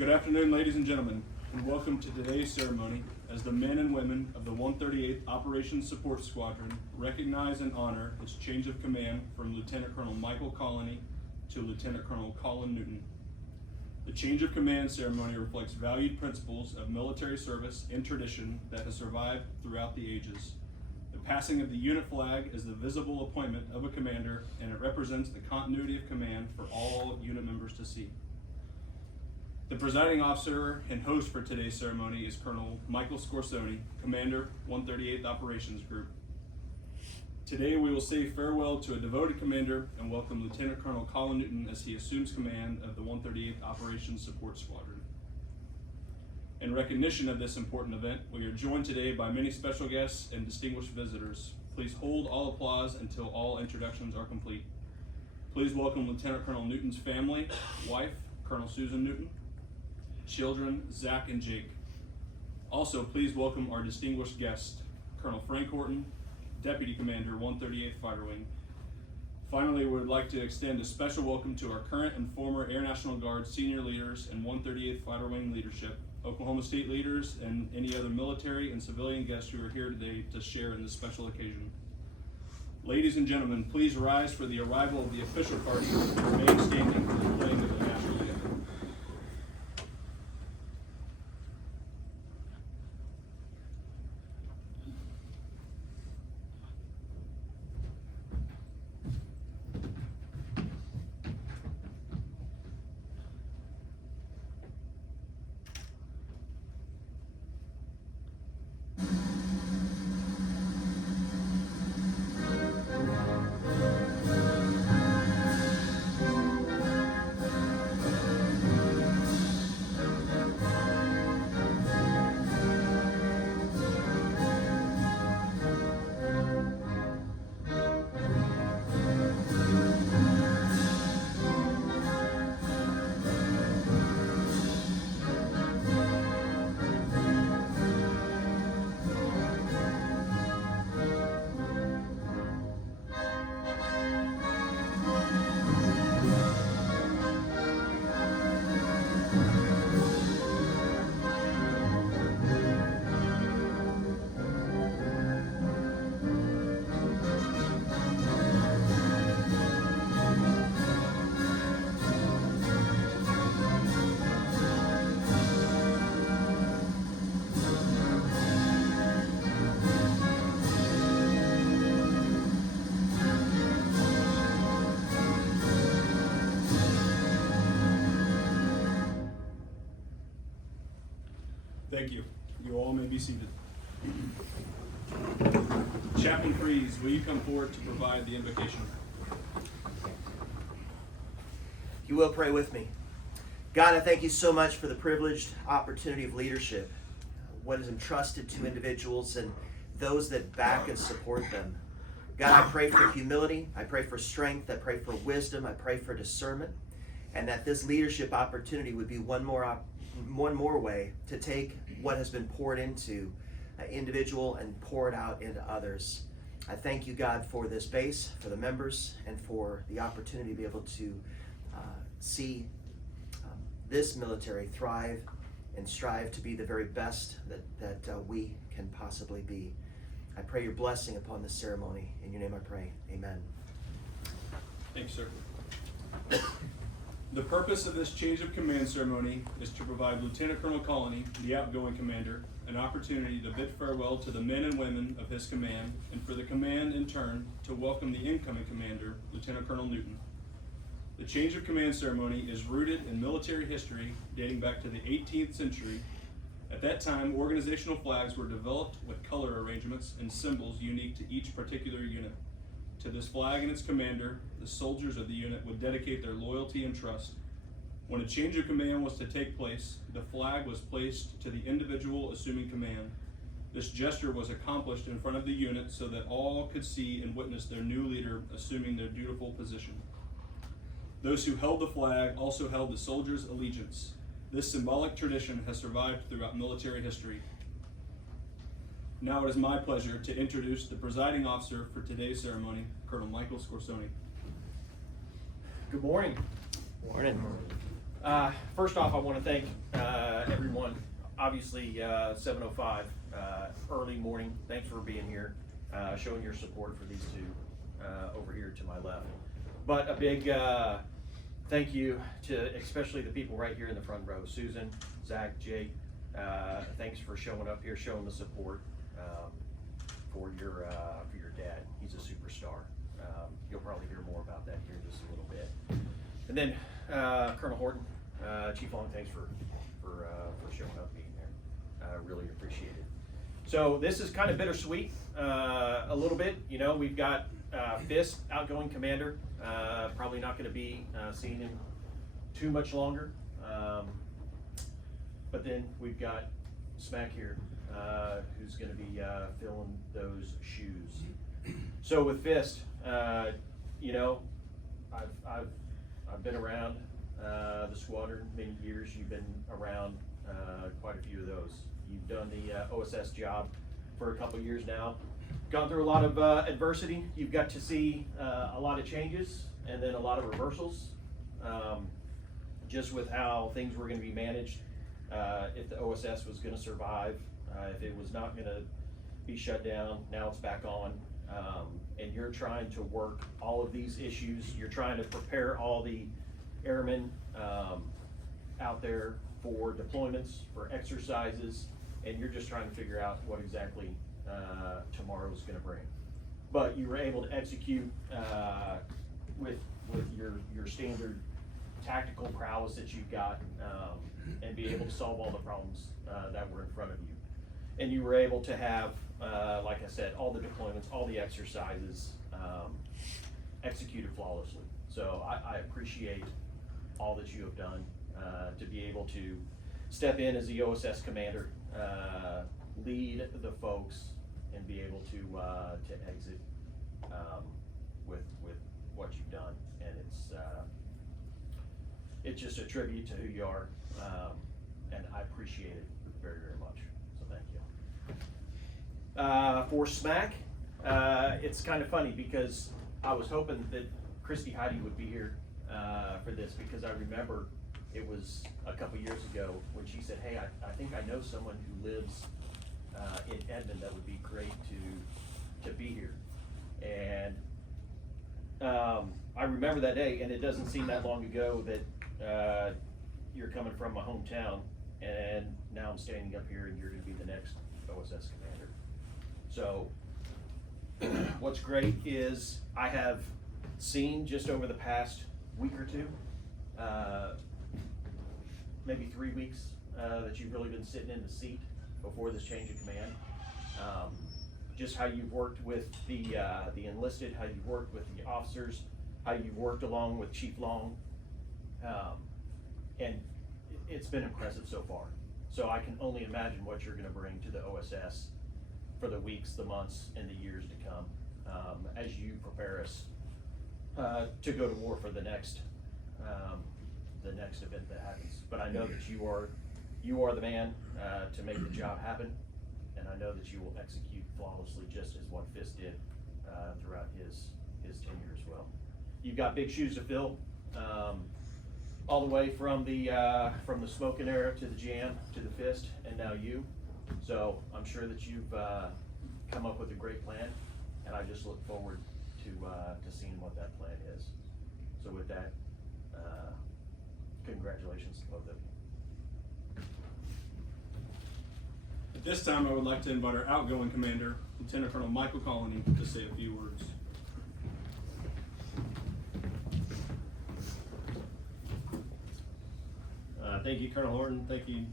Good afternoon, ladies and gentlemen, and welcome to today's ceremony as the men and women of the 138th Operations Support Squadron recognize and honor its change of command from Lieutenant Colonel Michael Colony to Lieutenant Colonel Colin Newton. The change of command ceremony reflects valued principles of military service and tradition that has survived throughout the ages. The passing of the unit flag is the visible appointment of a commander, and it represents the continuity of command for all unit members to see. The presiding officer and host for today's ceremony is Colonel Michael Scorsoni, Commander, 138th Operations Group. Today we will say farewell to a devoted commander and welcome Lieutenant Colonel Colin Newton as he assumes command of the 138th Operations Support Squadron. In recognition of this important event, we are joined today by many special guests and distinguished visitors. Please hold all applause until all introductions are complete. Please welcome Lieutenant Colonel Newton's family, wife, Colonel Susan Newton, children, Zach and Jake. Also, please welcome our distinguished guest, Colonel Frank Horton, Deputy Commander, 138th Fighter Wing. Finally, we would like to extend a special welcome to our current and former Air National Guard senior leaders and 138th Fighter Wing leadership, Oklahoma State leaders, and any other military and civilian guests who are here today to share in this special occasion. Ladies and gentlemen, please rise for the arrival of the official party and remain standing for the playing of the national anthem. Thank you. You all may be seated. Chaplain Freeze, will you come forward to provide the invocation? You will pray with me. God, I thank you so much for the privileged opportunity of leadership, what is entrusted to individuals and those that back and support them. God, I pray for humility. I pray for strength. I pray for wisdom. I pray for discernment, and that this leadership opportunity would be one more way to take what has been poured into individual and pour it out into others. I thank you, God, for this base, for the members, and for the opportunity to be able to see this military thrive and strive to be the very best that we can possibly be. I pray your blessing upon this ceremony. In your name I pray. Amen. Thanks, sir. The purpose of this change of command ceremony is to provide Lieutenant Colonel Colony, the outgoing commander, an opportunity to bid farewell to the men and women of his command, and for the command, in turn, to welcome the incoming commander, Lieutenant Colonel Newton. The change of command ceremony is rooted in military history dating back to the 18th century. At that time, organizational flags were developed with color arrangements and symbols unique to each particular unit. To this flag and its commander, the soldiers of the unit would dedicate their loyalty and trust. When a change of command was to take place, the flag was placed to the individual assuming command. This gesture was accomplished in front of the unit so that all could see and witness their new leader assuming their dutiful position. Those who held the flag also held the soldiers' allegiance. This symbolic tradition has survived throughout military history. Now it is my pleasure to introduce the presiding officer for today's ceremony, Colonel Michael Scorsoni. Good morning. Morning. First off, I want to thank everyone. Obviously, 7:05, early morning. Thanks for being here, showing your support for these two over here to my left. But a big thank you to especially the people right here in the front row. Susan, Zach, Jake, thanks for showing up here, showing the support for your dad. He's a superstar. You'll probably hear more about that here in just a little bit. And then Colonel Horton, Chief Long, thanks for showing up, being there. Really appreciate it. So this is kind of bittersweet, a little bit. You know, we've got Fist, outgoing commander, probably not going to be seeing him too much longer. But then we've got Smack here, who's going to be filling those shoes. So with Fist, you know, I've been around the squadron many years. You've been around quite a few of those. You've done the OSS job for a couple years now. Gone through a lot of adversity. You've got to see a lot of changes and then a lot of reversals, just with how things were going to be managed. If the OSS was going to survive, if it was not going to be shut down, now it's back on. And you're trying to work all of these issues. You're trying to prepare all the airmen out there for deployments, for exercises, and you're just trying to figure out what exactly tomorrow's going to bring. But you were able to execute with your standard tactical prowess that you've got, and be able to solve all the problems that were in front of you. And you were able to have, like I said, all the deployments, all the exercises executed flawlessly. So I appreciate all that you have done to be able to step in as the OSS commander, lead the folks, and be able to exit with what you've done. And it's just a tribute to who you are, and I appreciate it very, very much. So thank you. For Smack, it's kind of funny because I was hoping that Christy Heidi would be here for this, because I remember it was a couple years ago when she said, hey, I think I know someone who lives in Edmond that would be great to be here. And I remember that day, and it doesn't seem that long ago that you're coming from my hometown, and now I'm standing up here and you're going to be the next OSS commander. So what's great is I have seen just over the past week or two, maybe 3 weeks, that you've really been sitting in the seat before this change of command. Just how you've worked with the enlisted, how you've worked with the officers, how you've worked along with Chief Long, and it's been impressive so far. So I can only imagine what you're going to bring to the OSS for the weeks, the months, and the years to come, as you prepare us to go to war for the next event that happens. But I know that you are the man to make the job happen, and I know that you will execute flawlessly, just as what Fist did throughout his tenure as well. You've got big shoes to fill, all the way from the smoking era to the jam to the Fist, and now you. So I'm sure that you've come up with a great plan, and I just look forward to seeing what that plan is. So with that, congratulations to both of you. At this time, I would like to invite our outgoing commander, Lieutenant Colonel Michael Colin, to say a few words. Thank you, Colonel Horton. Thank you,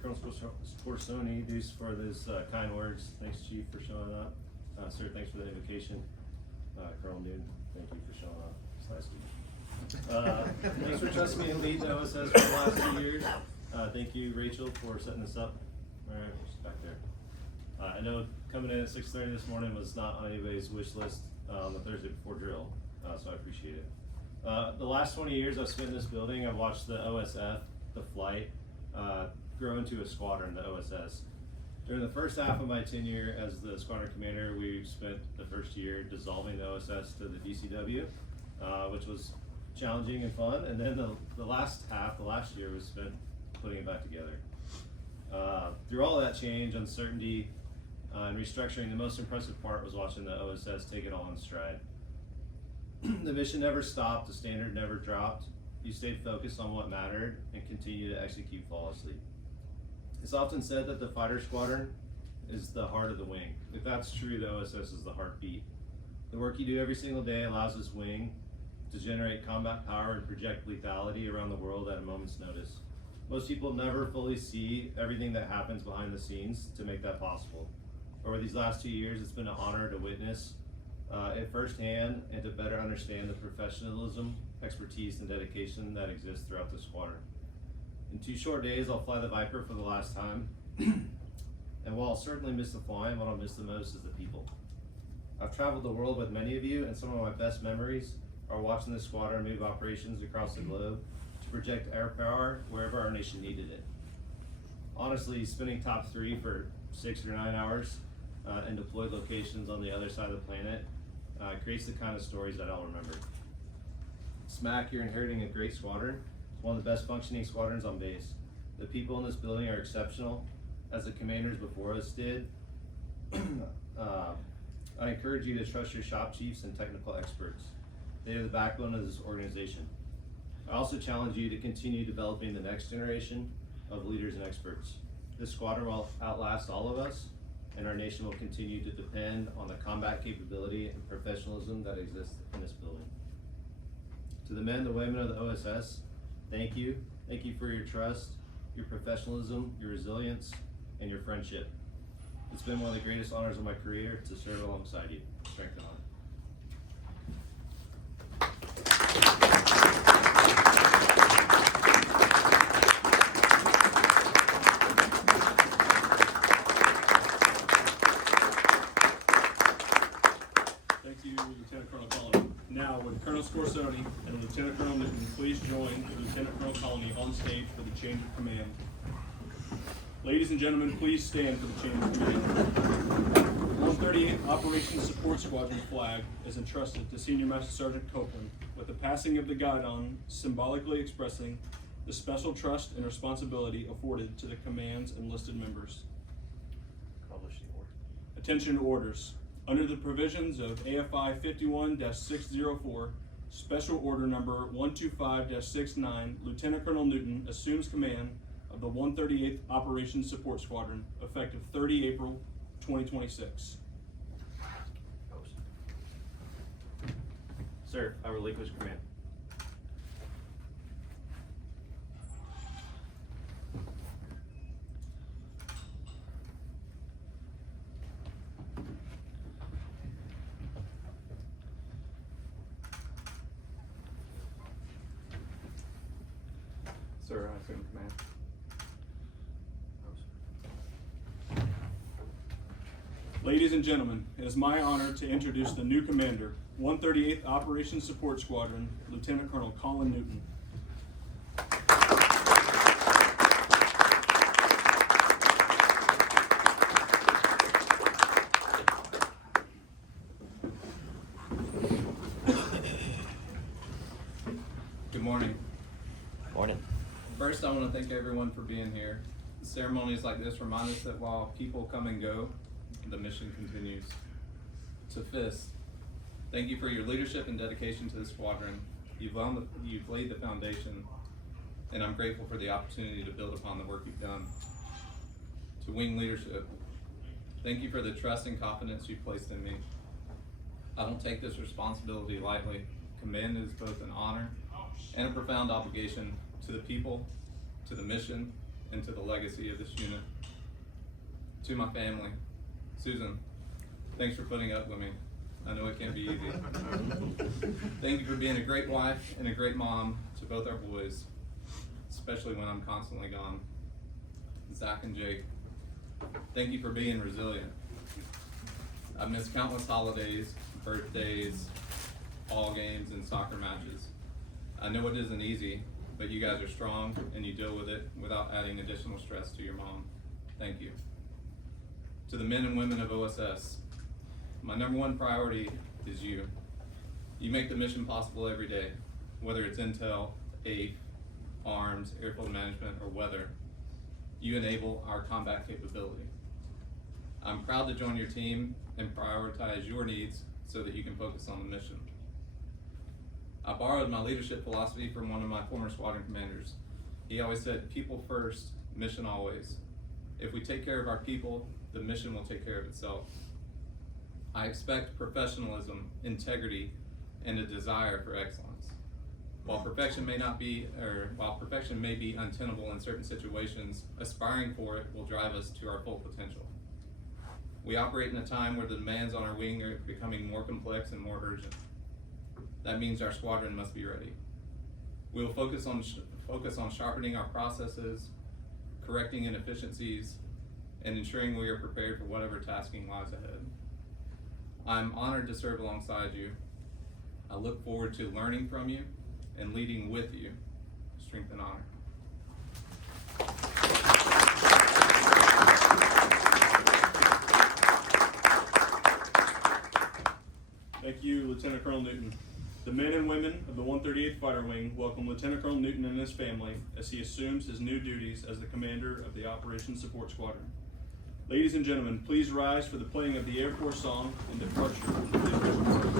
Colonel Scorsoni, for those kind words. Thanks, Chief, for showing up. Sir, thanks for the invitation. Colonel Newton, thank you for showing up. It's nice to meet you. Thanks for trusting me to lead the OSS for the last 2 years. Thank you, Rachel, for setting this up. All right, just back there. I know coming in at 6:30 this morning was not on anybody's wish list on the Thursday before drill, so I appreciate it. The last 20 years I've spent in this building, I've watched the OSF, the flight, grow into a squadron, the OSS. During the first half of my tenure as the squadron commander, we spent the first year dissolving the OSS to the DCW, which was challenging and fun, and then the last year was spent putting it back together. Through all of that change, uncertainty, and restructuring, the most impressive part was watching the OSS take it all in stride. The mission never stopped, the standard never dropped. You stayed focused on what mattered and continue to execute flawlessly. It's often said that the fighter squadron is the heart of the wing. If that's true, the OSS is the heartbeat. The work you do every single day allows this wing to generate combat power and project lethality around the world at a moment's notice. Most people never fully see everything that happens behind the scenes to make that possible. Over these last 2 years, it's been an honor to witness it firsthand and to better understand the professionalism, expertise, and dedication that exists throughout the squadron. In 2 short days, I'll fly the Viper for the last time. And while I'll certainly miss the flying, what I'll miss the most is the people. I've traveled the world with many of you, and some of my best memories are watching the squadron move operations across the globe to project air power wherever our nation needed it. Honestly, spending top 3 for 6 or 9 hours in deployed locations on the other side of the planet creates the kind of stories that I'll remember. SMAC, you're inheriting a great squadron. It's one of the best functioning squadrons on base. The people in this building are exceptional, as the commanders before us did. I encourage you to trust your shop chiefs and technical experts. They are the backbone of this organization. I also challenge you to continue developing the next generation of leaders and experts. This squadron will outlast all of us, and our nation will continue to depend on the combat capability and professionalism that exists in this building. To the men and the women of the OSS, thank you. Thank you for your trust, your professionalism, your resilience, and your friendship. It's been one of the greatest honors of my career to serve alongside you. Strength and honor. Thank you, Lieutenant Colonel Colony. Now, would Colonel Scorsoni and Lieutenant Colonel Newton please join Lieutenant Colonel Colony on stage for the change of command. Ladies and gentlemen, please stand for the change of command. 138th Operations Support Squadron flag is entrusted to Senior Master Sergeant Copeland with the passing of the guidon, symbolically expressing the special trust and responsibility afforded to the command's enlisted members. Publish the order. Attention orders. Under the provisions of AFI 51-604, Special Order Number 125-69, Lieutenant Colonel Newton assumes command of the 138th Operations Support Squadron, effective 30 April 2026. Post. Sir, I relinquish command. Sir, I assume command. Ladies and gentlemen, it is my honor to introduce the new commander, 138th Operations Support Squadron, Lieutenant Colonel Colin Newton. Good morning. Morning. First, I want to thank everyone for being here. Ceremonies like this remind us that while people come and go, the mission continues. To FIST, thank you for your leadership and dedication to the squadron. You've laid the foundation, and I'm grateful for the opportunity to build upon the work you've done. To wing leadership, thank you for the trust and confidence you've placed in me. I don't take this responsibility lightly. Command is both an honor and a profound obligation to the people, to the mission, and to the legacy of this unit. To my family, Susan, thanks for putting up with me. I know it can't be easy. Thank you for being a great wife and a great mom to both our boys, especially when I'm constantly gone. Zach and Jake, thank you for being resilient. I've missed countless holidays, birthdays, ball games, and soccer matches. I know it isn't easy, but you guys are strong and you deal with it without adding additional stress to your mom. Thank you. To the men and women of OSS, my number one priority is you. You make the mission possible every day. whether it's intel, AIF, arms, airfield management, or weather, you enable our combat capability. I'm proud to join your team and prioritize your needs so that you can focus on the mission. I borrowed my leadership philosophy from one of my former squadron commanders. He always said, people first, mission always. If we take care of our people, the mission will take care of itself. I expect professionalism, integrity, and a desire for excellence. While perfection may be untenable in certain situations, aspiring for it will drive us to our full potential. We operate in a time where the demands on our wing are becoming more complex and more urgent. That means our squadron must be ready. We will focus on sharpening our processes, correcting inefficiencies, and ensuring we are prepared for whatever tasking lies ahead. I'm honored to serve alongside you. I look forward to learning from you and leading with you. Strength and honor. Thank you, Lieutenant Colonel Newton. The men and women of the 138th Fighter Wing welcome Lieutenant Colonel Newton and his family as he assumes his new duties as the commander of the Operations Support Squadron. Ladies and gentlemen, please rise for the playing of the Air Force song and departure.